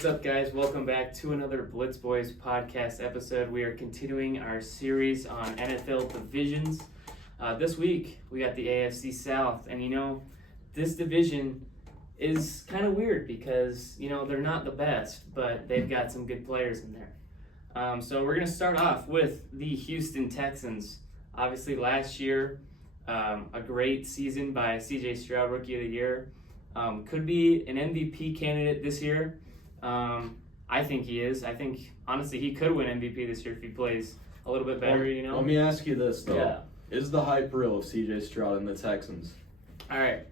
What's up, guys? Welcome back to another Blitz Boys podcast episode. We are continuing our series on NFL divisions. This week, we got the AFC South, and this division is kind of weird because, they're not the best, but they've got some good players in there. So we're going to start off with the Houston Texans. Obviously, last year, a great season by C.J. Stroud, Rookie of the Year. Could be an MVP candidate this year. I think he is. I think, honestly, he could win MVP this year if he plays a little bit better, Let me ask you this, though. Yeah. Is the hype real of C.J. Stroud and the Texans? All right.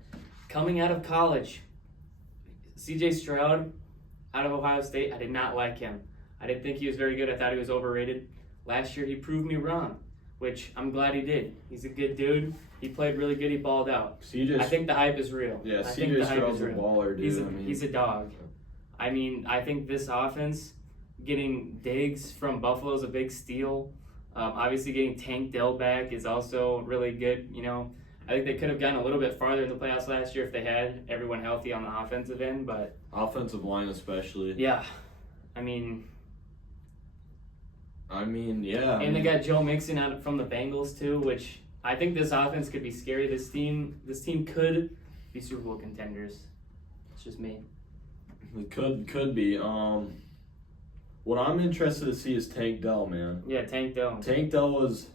Coming out of college, C.J. Stroud out of Ohio State, I did not like him. I didn't think he was very good. I thought he was overrated. Last year, he proved me wrong, which I'm glad he did. He's a good dude. He played really good. He balled out. I think the hype is real. Yeah, C.J. Stroud's a baller, dude. He's a dog. I mean, I think this offense, getting Diggs from Buffalo is a big steal. Obviously, getting Tank Dell back is also really good. I think they could have gotten a little bit farther in the playoffs last year if they had everyone healthy on the offensive end. But offensive line especially. Yeah. I mean, yeah. And they got Joe Mixon out from the Bengals too, which I think this offense could be scary. This team could be Super Bowl contenders. It's just me. It could be. What I'm interested to see is Tank Dell, man. Yeah, Tank Dell. Tank Dell was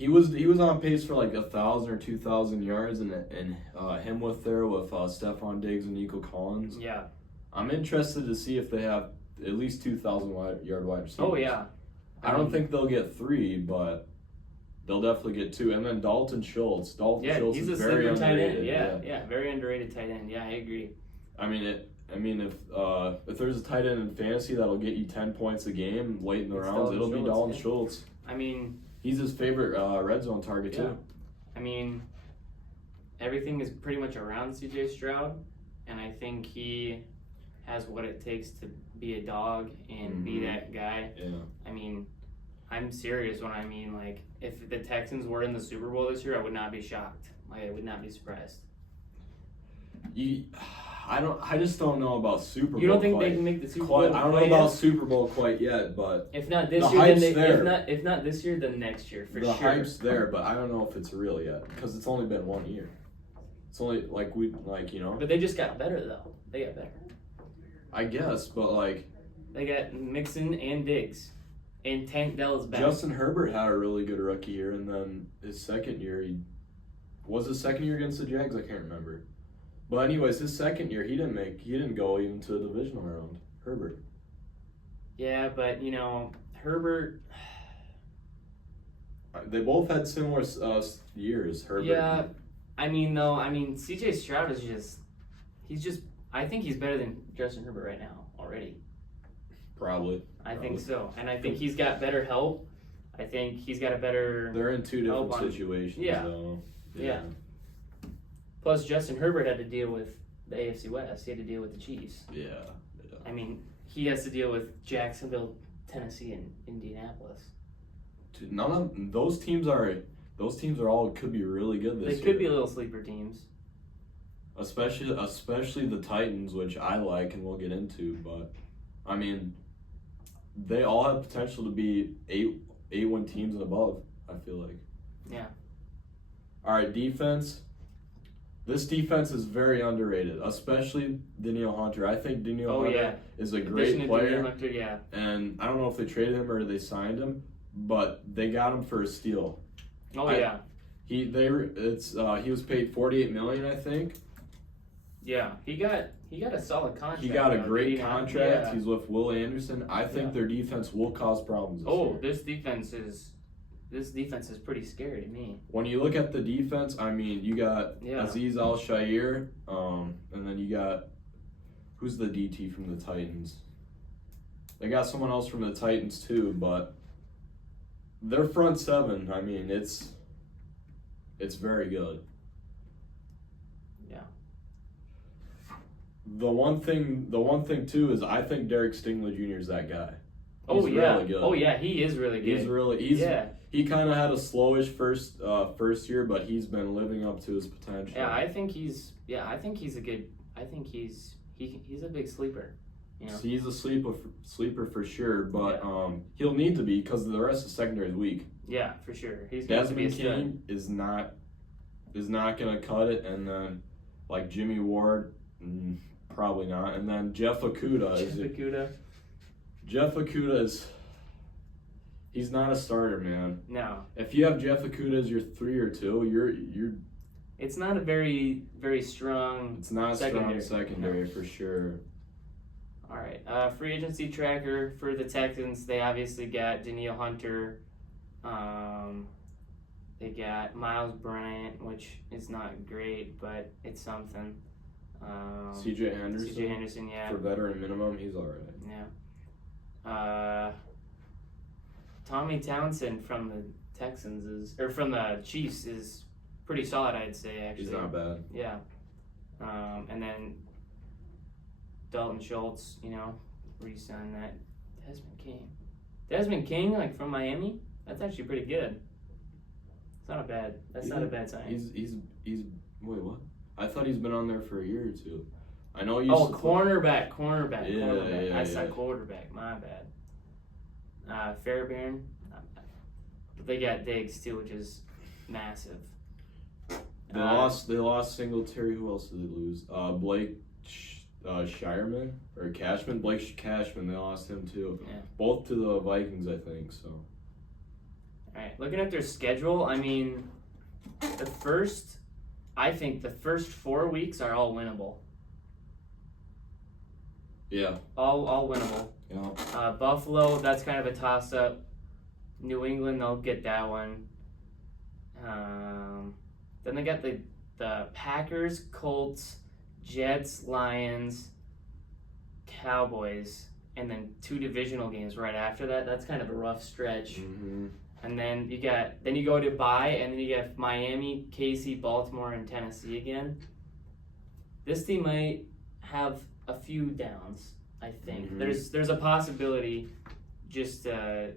on pace for like 1,000 or 2,000 yards, and him with Stephon Diggs and Nico Collins. Yeah. I'm interested to see if they have at least 2,000 yard wide receivers. Oh yeah. I don't think they'll get 3, but they'll definitely get 2. And then Dalton Schultz. Schultz he's is a very tight underrated. end. Yeah, very underrated tight end. Yeah, I agree. If there's a tight end in fantasy that'll get you 10 points a game late in the rounds, it'll be Dalton Schultz. He's his favorite red zone target too. Everything is pretty much around C.J. Stroud, and I think he has what it takes to be a dog and be that guy. Yeah. I'm serious when if the Texans were in the Super Bowl this year, I would not be shocked. I would not be surprised. I just don't know about Super Bowl. You don't think they can make the Super Bowl? I don't know about Super Bowl quite yet, but if not this year, then if not this year, then next year for sure. The hype's there, but I don't know if it's real yet because it's only been 1 year. It's only But they just got better though. They got better. I guess, but they got Mixon and Diggs, and Tank Dell is back. Justin Herbert had a really good rookie year, and then his second year against the Jags. I can't remember. But anyways, his second year he didn't go even to the divisional round. Herbert. Yeah, but Herbert. They both had similar years. Herbert. Yeah, C.J. Stroud is I think he's better than Justin Herbert right now already. Probably. I think so, and I think he's got better help. I think he's got a better. They're in two different situations. Yeah. Though. Yeah. Plus, Justin Herbert had to deal with the AFC West. He had to deal with the Chiefs. Yeah. He has to deal with Jacksonville, Tennessee, and Indianapolis. Dude, none of those teams are all could be really good this year. They could be little sleeper teams. Especially the Titans, which I like and we'll get into, but they all have potential to be 8-win teams and above, I feel like. Yeah. All right, defense. This defense is very underrated, especially Danielle Hunter. I think Danielle Hunter is a great player. Hunter, yeah. And I don't know if they traded him or they signed him, but they got him for a steal. Yeah. He was paid $48 million, I think. Yeah, he got a solid contract. He got a great contract. Yeah. He's with Will Anderson. I think their defense will cause problems this year. This defense is pretty scary to me. When you look at the defense, you got Azeez Al-Shaair, and then you got who's the DT from the Titans? They got someone else from the Titans too, but their front seven, it's very good. Yeah. The one thing too is I think Derek Stingley Jr. is that guy. He's really good. Oh yeah, he is really good. He kind of had a slowish first year, but he's been living up to his potential. Yeah, I think he's a big sleeper. You know? So he's a sleeper for sure, but he'll need to be because the rest of the secondary is weak. Yeah, for sure. He's going to be a stud. King is not going to cut it, and then like Jimmy Ward, probably not, and then Jeff Okudah. Jeff Okudah is. He's not a starter, man. No. If you have Jeff Okudah as your 3 or 2, you're. It's not a very, very strong. It's not a strong secondary for sure. All right. Free agency tracker for the Texans. They obviously got Danielle Hunter. They got Miles Bryant, which is not great, but it's something. C.J. Henderson. Yeah. For veteran minimum, he's all right. Yeah. Tommy Townsend from the Texans from the Chiefs is pretty solid, I'd say, actually. He's not bad. Yeah. And then Dalton Schultz, re-signed that. Desmond King, like from Miami, that's actually pretty good. It's not a bad. That's not a bad sign. He's. Wait, what? I thought he's been on there for a year or two. I know you. Cornerback. Yeah, I said quarterback. My bad. Fairbairn, but they got Diggs too, which is massive. They lost Singletary. Who else did they lose? Blake Shireman or Cashman. Blake Cashman. They lost him too. Yeah. Both to the Vikings, I think. So. All right, looking at their schedule, I mean, I think the first 4 weeks are all winnable. Yeah. All winnable. Yeah. Buffalo, that's kind of a toss-up. New England, they'll get that one. Then they got the Packers, Colts, Jets, Lions, Cowboys, and then 2 divisional games right after that. That's kind of a rough stretch. Mm-hmm. And then you go to bye, and then you got Miami, KC, Baltimore, and Tennessee again. This team might have a few downs, I think. Mm-hmm. There's a possibility just, they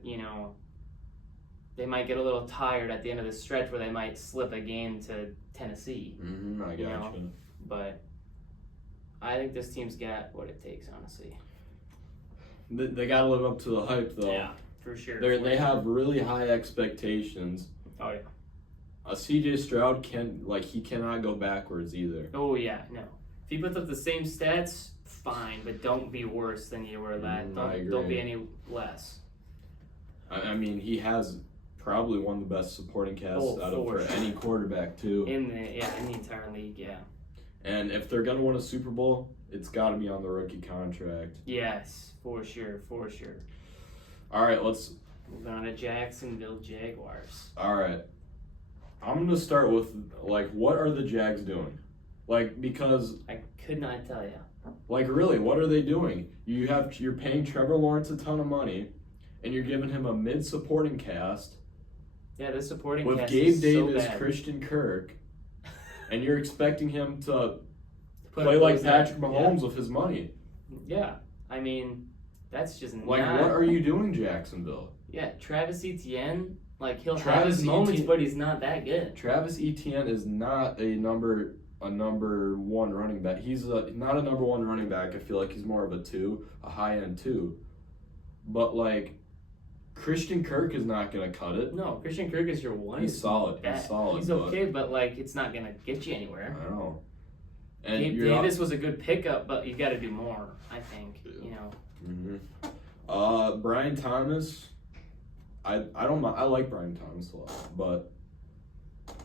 might get a little tired at the end of the stretch where they might slip a game to Tennessee. Mm-hmm, I gotcha. But I think this team's got what it takes, honestly. They got to live up to the hype, though. Yeah, for sure. They have really high expectations. Oh, yeah. CJ Stroud he cannot go backwards either. Oh, yeah, no. If he puts up the same stats, fine, but don't be worse than you were that. Don't be any less. I mean, he has probably one of the best supporting casts for any quarterback too. In the entire league, yeah. And if they're gonna win a Super Bowl, it's got to be on the rookie contract. Yes, for sure. All right, let's move on to Jacksonville Jaguars. All right, I'm gonna start with what are the Jags doing? Because I could not tell you. Really, what are they doing? You're paying Trevor Lawrence a ton of money, and you're giving him a mid-supporting cast. Yeah, this supporting with cast Gabe is Davis, so bad. Christian Kirk, and you're expecting him to play like Patrick Mahomes with his money. Yeah, I mean, that's just what are you doing, Jacksonville? Yeah, Travis Etienne, he'll have his moments, but he's not that good. Travis Etienne is not a number 1 running back. He's not a number 1 running back. I feel like he's more of a high-end 2. But Christian Kirk is not going to cut it. No, Christian Kirk is your 1. He's solid. He's okay, but it's not going to get you anywhere. I know. And Gabe Davis was a good pickup, but you got to do more, I think. Mm-hmm. Brian Thomas. I like Brian Thomas a lot, but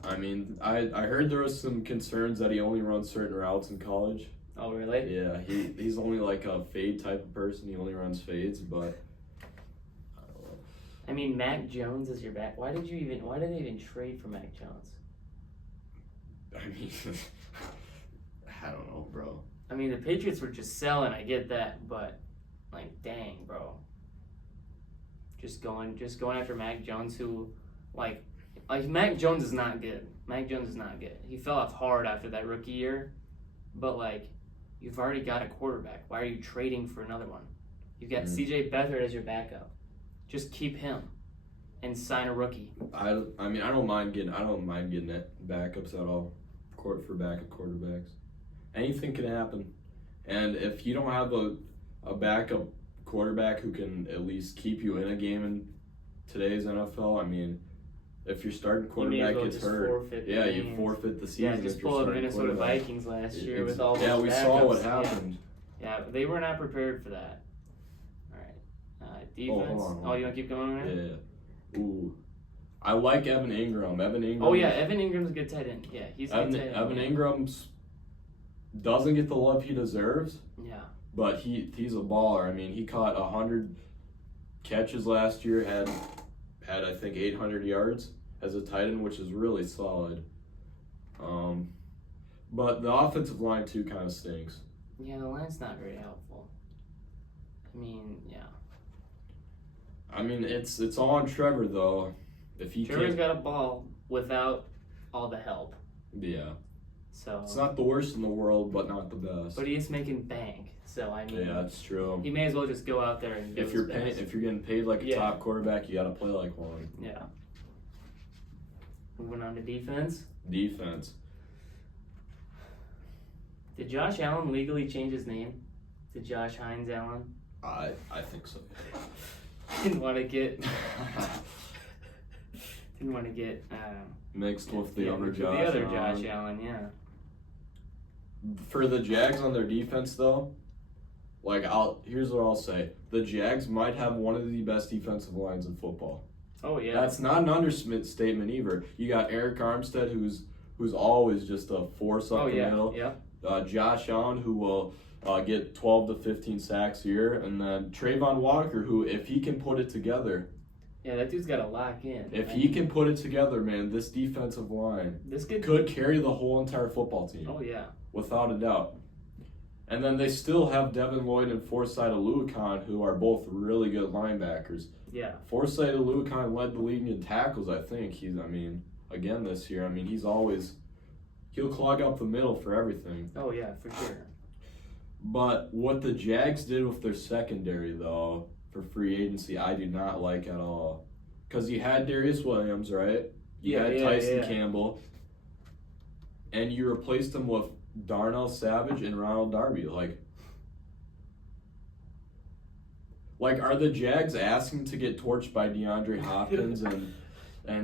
I mean, I heard there was some concerns that he only runs certain routes in college. Oh, really? Yeah, he's only a fade type of person. He only runs fades, but I don't know. I mean, Mac Jones is your back. Why did they even trade for Mac Jones? I mean, I don't know, bro. I mean, the Patriots were just selling. I get that, but dang, bro. Just going after Mac Jones, who Mac Jones is not good. He fell off hard after that rookie year, but you've already got a quarterback. Why are you trading for another one? You've got CJ Beathard as your backup. Just keep him and sign a rookie. I don't mind getting backups at all for backup quarterbacks. Anything can happen, and if you don't have a backup quarterback who can at least keep you in a game in today's NFL. I mean, if your starting quarterback gets hurt, you forfeit the season. Yeah, just pull up Minnesota Vikings last year with all those backups. We saw what happened. Yeah, but they were not prepared for that. All right, defense. Hold on. You want to keep going on it? Yeah. Ooh. I like Evan Ingram. Oh, yeah, Evan Ingram's a good tight end. Yeah, he's a good tight end. Evan Ingram's doesn't get the love he deserves. Yeah. But he's a baller. I mean, he caught 100 catches last year, had I think 800 yards as a tight end, which is really solid. But the offensive line too kind of stinks. Yeah, the line's not very helpful. I mean, yeah. I mean, it's all on Trevor though. If he Trevor's got a ball without all the help. Yeah. So it's not the worst in the world, but not the best. But he is making bank. So I mean, yeah, that's true. He may as well just go out there and. If you're getting paid like a top quarterback, you got to play like one. Yeah. Moving on to defense. Defense. Did Josh Allen legally change his name to Josh Hines Allen? I think so. Didn't want to get mixed with the other Josh. The other Josh Allen, yeah. For the Jags on their defense, though, here's what I'll say: the Jags might have one of the best defensive lines in football. Oh yeah. That's not an understatement either. You got Eric Armstead, who's always just a force up the middle. Yeah. Josh Allen, who will get 12 to 15 sacks a year, and then Trayvon Walker, who, if he can put it together. Yeah, that dude's got to lock in. If he can put it together, man, this defensive line could carry the whole entire football team. Oh, yeah. Without a doubt. And then they still have Devin Lloyd and Forsythe Aluakon, who are both really good linebackers. Yeah. Forsythe Aluakon led the league in tackles, I think. Again this year, he'll clog up the middle for everything. Oh, yeah, for sure. But what the Jags did with their secondary, though, for free agency, I do not like at all. Because you had Darius Williams, right? You had Tyson Campbell. And you replaced him with Darnell Savage and Ronald Darby. Are the Jags asking to get torched by DeAndre Hopkins and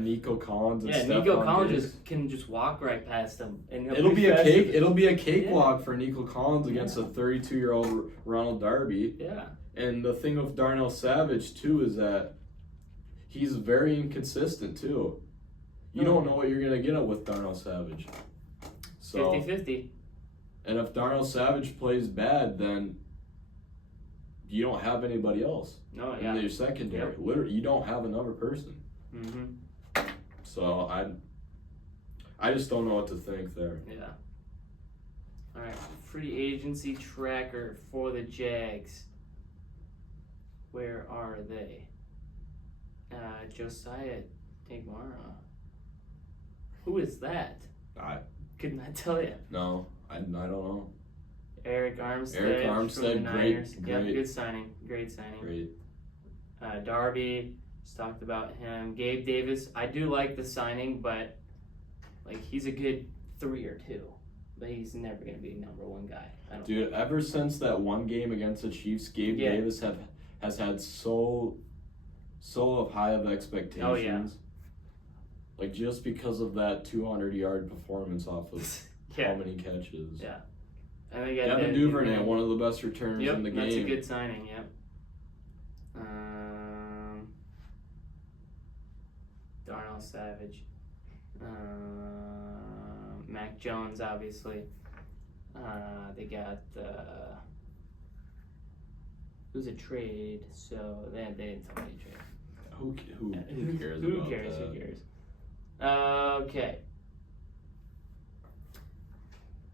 Nico Collins and Stephon Nico Collins can just walk right past them. And it'll be a cakewalk for Nico Collins against a 32-year-old Ronald Darby. Yeah. And the thing with Darnell Savage too is that he's very inconsistent too. You don't know what you're gonna get with Darnell Savage. So 50-50. And if Darnell Savage plays bad, then you don't have anybody else in your secondary. Yep. Literally, you don't have another person. Mm-hmm. So I just don't know what to think there. Yeah. All right, free agency tracker for the Jags. Where are they? Josiah Tegmara. Who is that? I could not tell you. No, I don't know. Eric Armstead from the Niners. Great. Good signing. Great signing. Great. Darby, just talked about him. Gabe Davis, I do like the signing, but he's a good 3 or 2. But he's never going to be number 1 guy. I don't think. Ever since that one game against the Chiefs, Gabe Davis has had so high of expectations. Oh, yeah. Just because of that 200-yard performance off of how many catches. Yeah. Devin Duvernay, one of the best returners in the game. That's a good signing, yep. Darnell Savage. Mac Jones, obviously. They got... it was a trade, so they didn't tell me to trade. Who cares Who about cares? that? Who cares? Okay.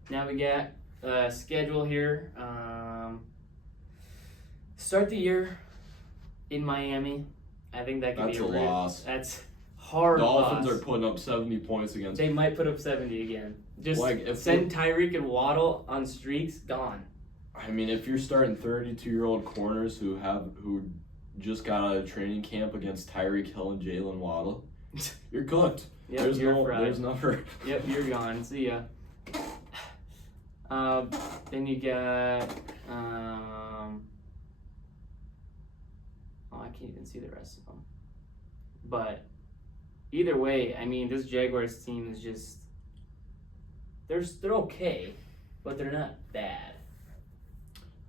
Now we got schedule here. Start the year in Miami. I think that could be a loss. That's hard. Dolphins are putting up 70 points against. They might put up 70 again. Just send Tyreek and Waddle on streaks. Gone. If you're starting 32-year-old corners who just got out of training camp against Tyreek Hill and Jalen Waddle, you're cooked. Yep, there's never. Yep, you're gone. See ya. Then you got can't even see the rest of them. But either way, I mean, this Jaguars team is just they're okay, but they're not bad.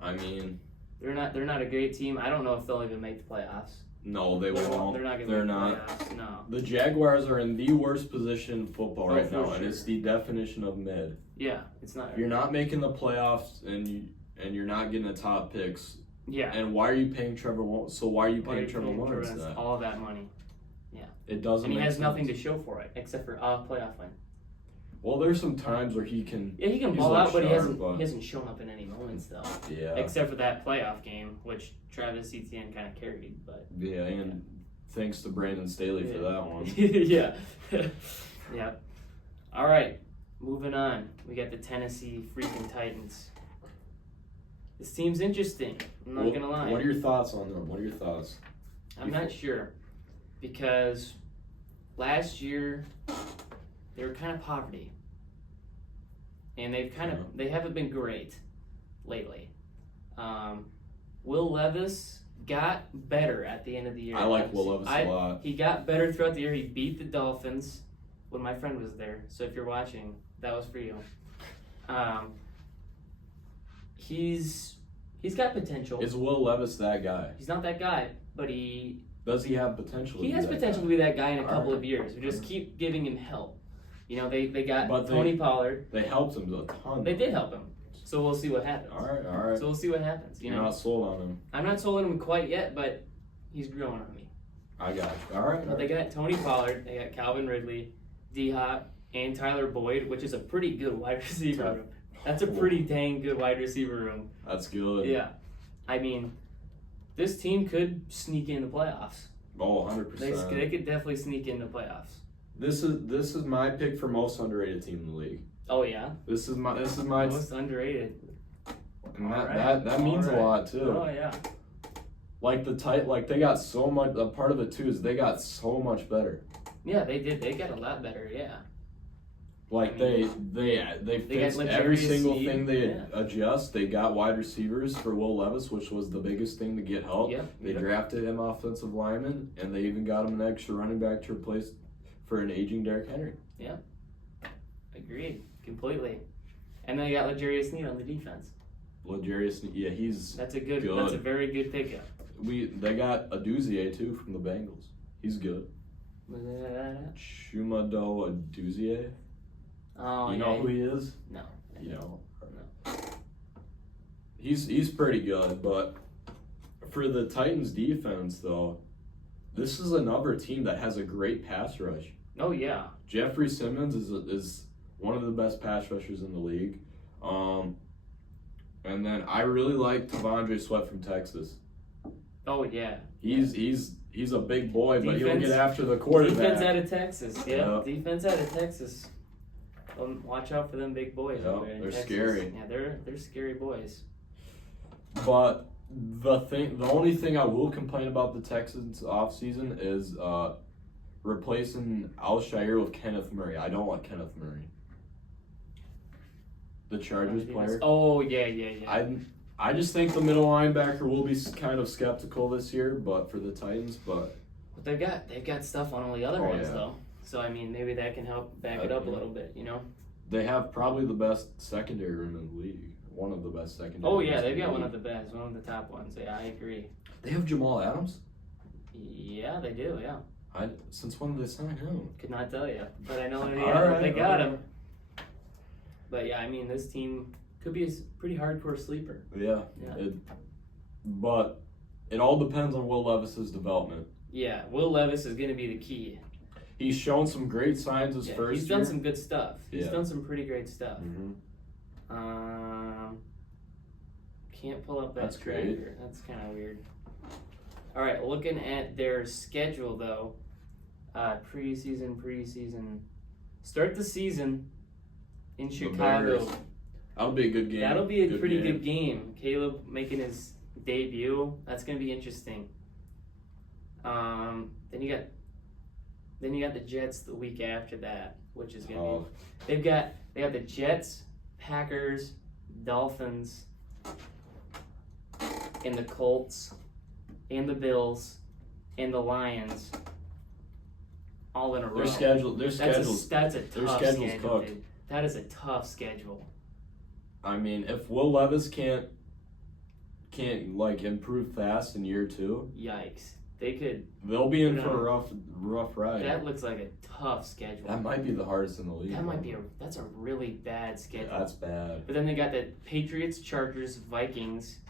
I mean, they're not a great team. I don't know if they'll even make the playoffs. No, they won't. They're not going to make the playoffs. No. The Jaguars are in the worst position in football right now, and it's the definition of mid. Yeah, it's not. You're not making the playoffs, and you're not getting the top picks. Yeah. And why are you paying Trevor Lawrence? So why are you paying Trevor Lawrence that? All that money. Yeah. It doesn't. And he has sense. nothing to show for it except for a playoff win. Well, there's some times where he can. Yeah, he can ball out, but he hasn't shown up in any moments though. Yeah. Except for that playoff game, which Travis Etienne kind of carried, but. Yeah, and thanks to Brandon Staley for that one. Yeah. Yeah. All right, moving on. We got the Tennessee freaking Titans. This team's interesting. I'm not gonna lie. What are your thoughts on them? What are your thoughts? I'm not sure, because last year they were kind of poverty, and they haven't been great lately. Will Levis got better at the end of the year. I like Will Levis a lot. He got better throughout the year. He beat the Dolphins when my friend was there. So if you're watching, that was for you. He's got potential. Is Will Levis that guy? He's not that guy, but does he have potential? He has potential to be that guy in a couple of years. We just keep giving him help. You know, they got Tony Pollard. They helped him a ton. They did help him. So we'll see what happens. All right. So we'll see what happens. You're not sold on him. I'm not sold on him quite yet, but he's growing on me. I got you. All right. But they got Tony Pollard, they got Calvin Ridley, D-Hop, and Tyler Boyd, which is a pretty good wide receiver room. That's a pretty dang good wide receiver room. That's good. Yeah. I mean, this team could sneak in the playoffs. Oh, 100%. They could definitely sneak in the playoffs. This is my pick for most underrated team in the league. Oh yeah. This is my most underrated. And that means a lot too. Oh yeah. Like they got so much. A part of it too is they got so much better. Yeah, they did. They got a lot better. Yeah. Like they fixed every single thing they adjust. They got wide receivers for Will Levis, which was the biggest thing to get help. Yep. They drafted him offensive lineman, and they even got him an extra running back to replace for an aging Derrick Henry. Yeah. Agreed. Completely. And then you got L'Jarius Sneed on the defense. That's a very good pickup. They got Aduzie too from the Bengals. He's good. Shumado Aduzie. Oh, you know who he is? No. You know. No. He's pretty good, but for the Titans defense though, this is another team that has a great pass rush. Oh yeah. Jeffrey Simmons is one of the best pass rushers in the league. And then I really like T'Vondre Sweat from Texas. Oh yeah. He's a big boy, but he'll get after the quarterback. Defense out of Texas. Yeah. Defense out of Texas. Watch out for them big boys over there in Texas. Scary. Yeah, they're scary boys. But the only thing I will complain about the Texans offseason is replacing Alshire with Kenneth Murray. I don't like Kenneth Murray. The Chargers player. Oh yeah. I just think the middle linebacker will be kind of skeptical this year, but for the Titans, but they've got stuff on all the other ends though. So I mean, maybe that can help back it up a little bit, you know. They have probably the best secondary room in the league. One of the best secondary. Oh yeah, they've got one of the best, one of the top ones. Yeah, I agree. They have Jamal Adams. Yeah, they do. Yeah. Since when did they sign him? Could not tell you, but I know they All got him. But yeah, I mean, this team could be a pretty hardcore sleeper. Yeah. But it all depends on Will Levis's development. Yeah, Will Levis is going to be the key. He's shown some great signs first year. He's done some good stuff. He's done some pretty great stuff. Can't pull up that tracker. That's kind of weird. All right, looking at their schedule though. Preseason. Start the season in Chicago. That'll be a good game. That'll be a pretty good game. Caleb making his debut. That's gonna be interesting. Then you got the Jets the week after that, which is gonna be. They got the Jets, Packers, Dolphins, and the Colts, and the Bills, and the Lions all in a row. Their schedule's that's a tough schedule, dude. That is a tough schedule. I mean, if Will Levis can't like improve fast in year 2, yikes. They'll be in for a rough ride. That looks like a tough schedule. That might be the hardest in the league. That's a really bad schedule. Yeah, that's bad. But then they got the Patriots, Chargers, Vikings,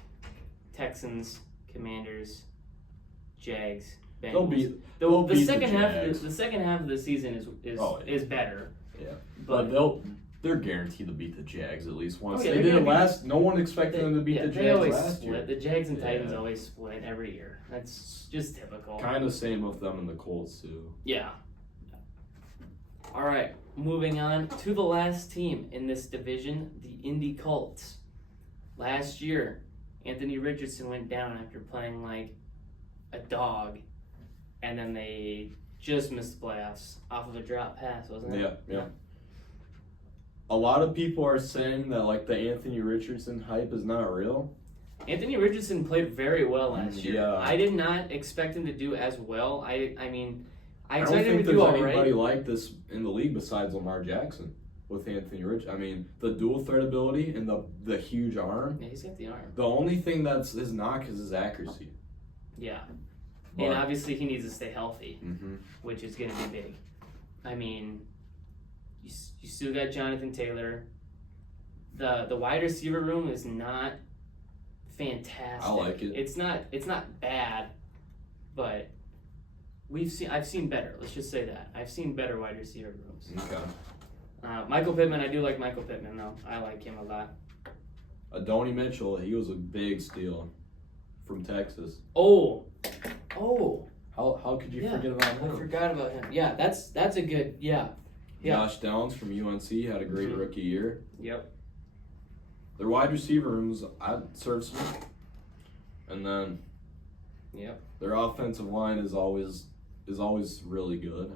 Texans, Commanders, Jags, Bengals. The second half of the season is better. Yeah. But they're guaranteed to beat the Jags at least once. Oh, yeah, they did it last. No one expected them to beat the Jags last year. The Jags and Titans always split every year. That's just typical. Kind of same with them and the Colts too. Yeah. All right, moving on to the last team in this division, the Indy Colts. Last year, Anthony Richardson went down after playing like a dog, and then they just missed the playoffs off of a drop pass, wasn't it? Yeah. A lot of people are saying that like the Anthony Richardson hype is not real. Anthony Richardson played very well last year. Yeah. I did not expect him to do as well. I don't think there's anybody like this in the league besides Lamar Jackson with Anthony Richardson. I mean, the dual threat ability and the huge arm. Yeah, he's got the arm. The only thing that's his knock is his accuracy. Yeah. And obviously he needs to stay healthy, which is going to be big. I mean, you still got Jonathan Taylor. The wide receiver room is not fantastic. I like it. It's not bad, but I've seen better. Let's just say that. I've seen better wide receiver rooms. Okay. Michael Pittman, I do like Michael Pittman though. I like him a lot. Adonai Mitchell, he was a big steal from Texas. Oh. How could you forget about him? I forgot about him. Yeah, that's a good Josh Downs from UNC had a great rookie year. Yep. Their wide receiver rooms, Serve Smith. And then their offensive line is always really good.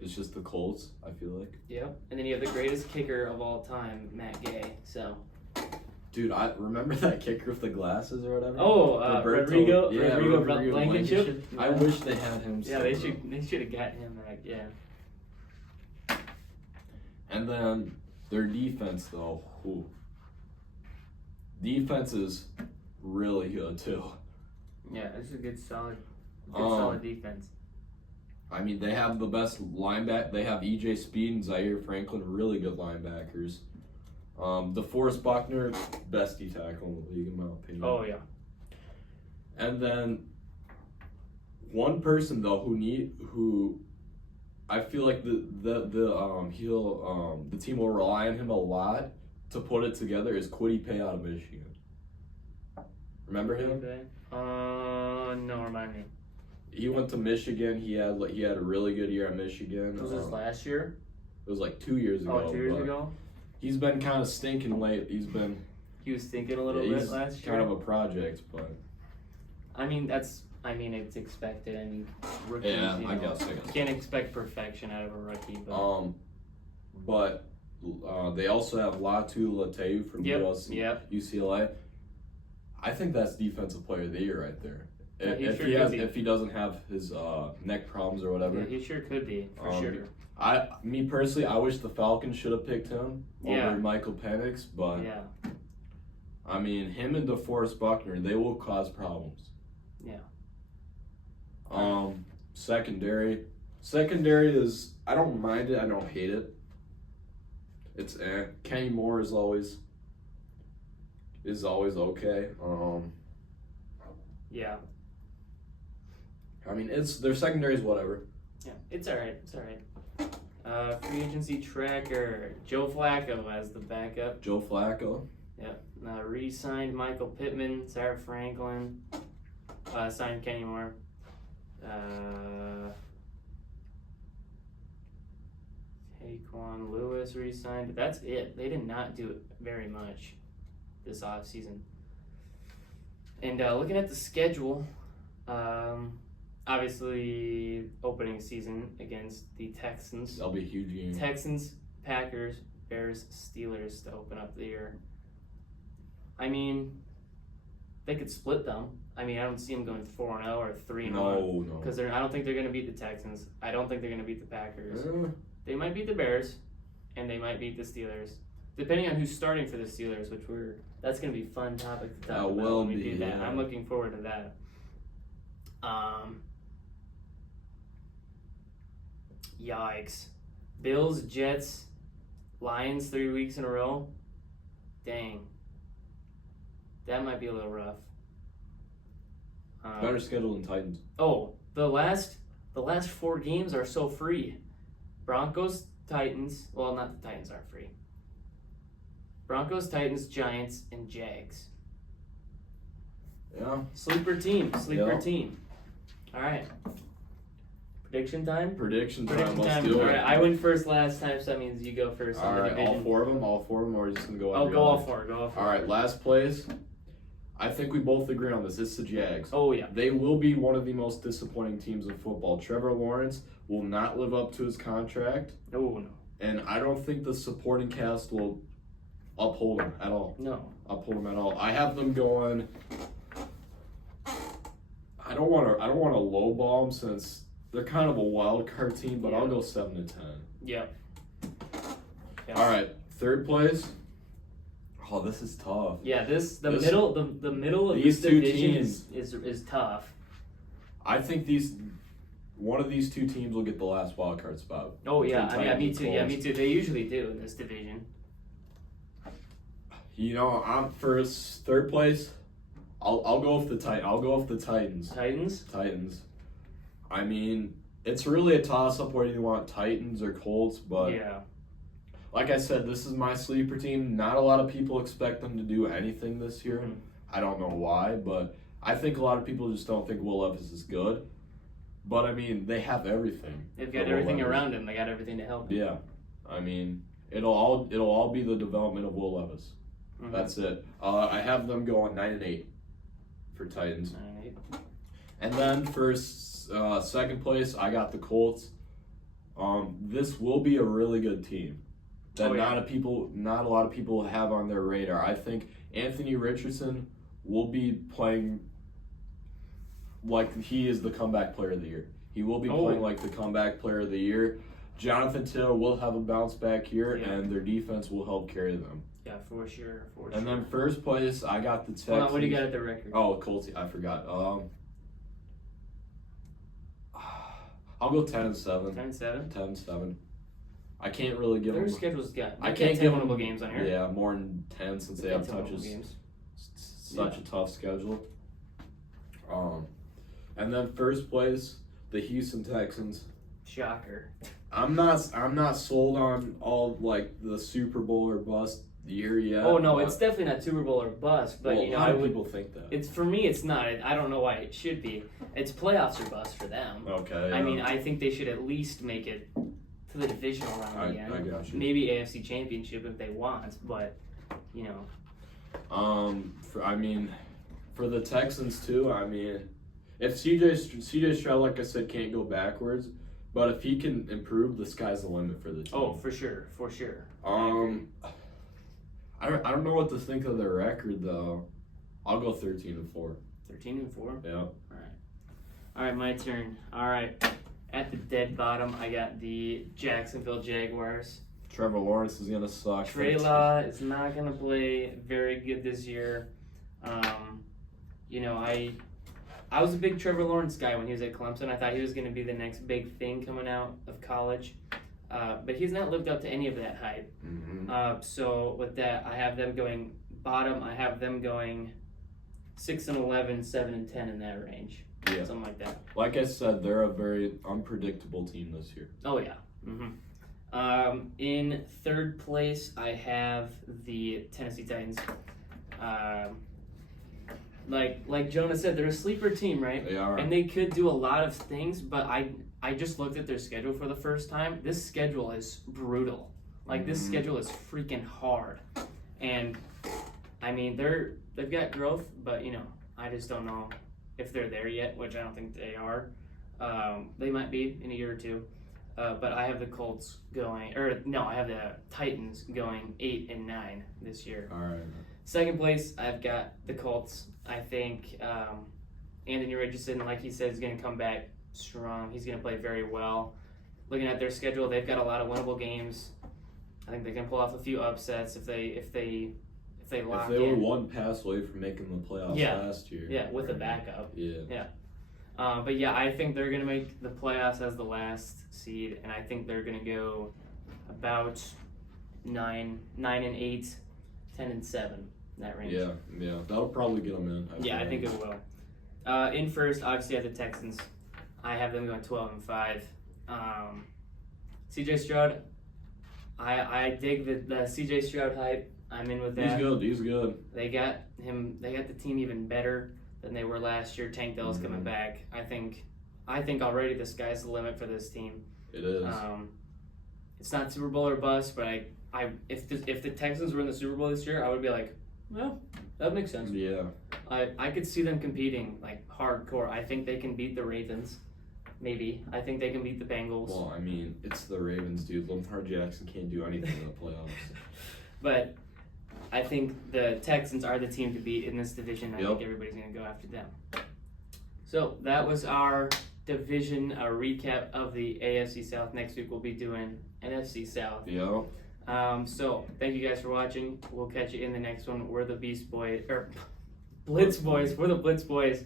It's just the Colts, I feel like. Yep. And then you have the greatest kicker of all time, Matt Gay. So. Dude, I remember that kicker with the glasses or whatever. Oh, Rodrigo Blankenship. I wish they had him. Yeah, they should have got him back. Yeah. And then their defense, though. Ooh. Defense is really good too. Yeah, it's a good solid defense. I mean, they have the best linebacker. They have E.J. Speed and Zaire Franklin, really good linebackers. DeForest Buckner, best D tackle in the league in my opinion. Oh yeah. And then one person though who I feel like the team will rely on him a lot to put it together is Kwity Paye out of Michigan. Remember him? Okay. No, remind me. He went to Michigan. He had a really good year at Michigan. Was this last year? It was like 2 years ago. Oh, 2 years ago? He's been kind of stinking late. He was stinking a little bit last year. Kind of a project, but. I mean, it's expected. I mean, rookies. Yeah, I guess. You can't expect perfection out of a rookie. But they also have Latu Lateu from UCLA. I think that's Defensive Player of the Year right there. If he doesn't have his neck problems or whatever. Yeah, he sure could be, for sure. Me personally, I wish the Falcons should have picked him over Michael Penix, but I mean, him and DeForest Buckner, they will cause problems. Yeah. Secondary is, I don't mind it, I don't hate it. It's Kenny Moore is always okay. Yeah. I mean, their secondary is whatever. Yeah, it's all right. Free agency tracker. Joe Flacco as the backup. Joe Flacco. Yep. Re-signed Michael Pittman, Sarah Franklin. Signed Kenny Moore. Taquan Lewis re-signed. That's it. They did not do very much this offseason. And looking at the schedule, obviously opening season against the Texans. That'll be a huge game. Texans, Packers, Bears, Steelers to open up the year. I mean, they could split them. I mean, I don't see them going 4-0 or 3-1. No. Because I don't think they're going to beat the Texans. I don't think they're going to beat the Packers. They might beat the Bears, and they might beat the Steelers. Depending on who's starting for the Steelers, that's going to be a fun topic to talk about when we do that. I'm looking forward to that. Yikes. Bills, Jets, Lions 3 weeks in a row. Dang. That might be a little rough. Better schedule than Titans. Oh, the last 4 games are so free. Broncos, Titans. Well, not the Titans aren't free. Broncos, Titans, Giants, and Jags. Yeah. Sleeper team. All right. Prediction time? Prediction time. Let's do it. All right, I went first last time, so that means you go first. All right, all four of them, or are you just going to go go all four. All right, last place. I think we both agree on this. It's the Jags. Oh, yeah. They will be one of the most disappointing teams in football. Trevor Lawrence will not live up to his contract. Oh, no. And I don't think the supporting cast will uphold him at all. No. Uphold him at all. I have them going. I don't want to lowball them since they're kind of a wild card team, but I'll go 7-10. Yeah. All right, third place. Oh, this is tough. Yeah, the middle of these this two division teams is tough. I think one of these two teams will get the last wild card spot. Oh yeah, me too. Yeah, me too. They usually do in this division. You know, I'm first, third place. I'll go with the Titans. Titans. I mean, it's really a toss-up whether you want Titans or Colts, but like I said, this is my sleeper team. Not a lot of people expect them to do anything this year. Mm-hmm. I don't know why, but I think a lot of people just don't think Will Levis is good. But, I mean, they have everything. They've got everything around him. They got everything to help him. Yeah. I mean, it'll all be the development of Will Levis. Mm-hmm. That's it. I have them going 9-8 for Titans. 9-8. And then for second place, I got the Colts. This will be a really good team that not a lot of people have on their radar. I think Anthony Richardson will be playing like he is the comeback player of the year. He will be playing like the comeback player of the year. Jonathan Taylor will have a bounce back year, and their defense will help carry them. Yeah, for sure. And then first place, I got the Texans. Hold on, what do you got at the record? Oh, Colts. I forgot. I'll go 10-7. 10-7? 10-7. I can't really give them. Their schedule's got. I can't give winnable games on here. Yeah, more than 10 since they have such a tough schedule. And then first place, the Houston Texans. Shocker. I'm not sold on all like the Super Bowl or bust year yet. Oh no, it's definitely not Super Bowl or bust. But a lot of people think that. It's for me. It's not. I don't know why it should be. It's playoffs or bust for them. Okay. Yeah. I mean, I think they should at least make it to the divisional round again. I got you. Maybe AFC Championship if they want, but you know. For the Texans too. I mean, if CJ Stroud, like I said, can't go backwards, but if he can improve, the sky's the limit for the team. Oh, for sure. I don't know what to think of their record though. I'll go 13-4. 13-4. Yeah. All right, my turn. All right, at the dead bottom, I got the Jacksonville Jaguars. Trevor Lawrence is gonna suck. Trey Law is not gonna play very good this year. You know, I was a big Trevor Lawrence guy when he was at Clemson. I thought he was gonna be the next big thing coming out of college. But he's not lived up to any of that hype. Mm-hmm. So with that, I have them going bottom. I have them going 6-11, 7-10 in that range. Yeah. Something like that. Like I said, they're a very unpredictable team this year. Oh, yeah. Mm-hmm. In third place, I have the Tennessee Titans. Like Jonah said, they're a sleeper team, right? They are. And they could do a lot of things, but I just looked at their schedule for the first time. This schedule is brutal. This schedule is freaking hard. And, I mean, they've got growth, but, you know, I just don't know if they're there yet, which I don't think they are. They might be in a year or two. But I have the Colts going, I have the Titans going 8-9 this year. All right. Second place, I've got the Colts. I think Anthony Richardson, like he said, is going to come back strong. He's going to play very well. Looking at their schedule, they've got a lot of winnable games. I think they can pull off a few upsets if they lock in. If they were one pass away from making the playoffs last year. Yeah, with a backup. Yeah. But yeah, I think they're going to make the playoffs as the last seed, and I think they're going to go about 9-8, 10-7, that range. Yeah, that'll probably get them in. I think it will. In first, obviously, I have the Texans. I have them going 12-5. CJ Stroud, I dig the CJ Stroud hype. I'm in with that. He's good. They got the team even better than they were last year. Tank Dell's coming back. I think already the sky's the limit for this team. It is. It's not Super Bowl or bust, but if the Texans were in the Super Bowl this year, I would be like, well, that makes sense. Yeah. I could see them competing like hardcore. I think they can beat the Ravens. Maybe. I think they can beat the Bengals. Well, I mean, it's the Ravens, dude. Lamar Jackson can't do anything in the playoffs. But I think the Texans are the team to beat in this division. I think everybody's going to go after them. So that was our division recap of the AFC South. Next week we'll be doing NFC South. Yeah. So thank you guys for watching. We'll catch you in the next one. We're the Beast Boys, or Blitz Boys. We're the Blitz Boys.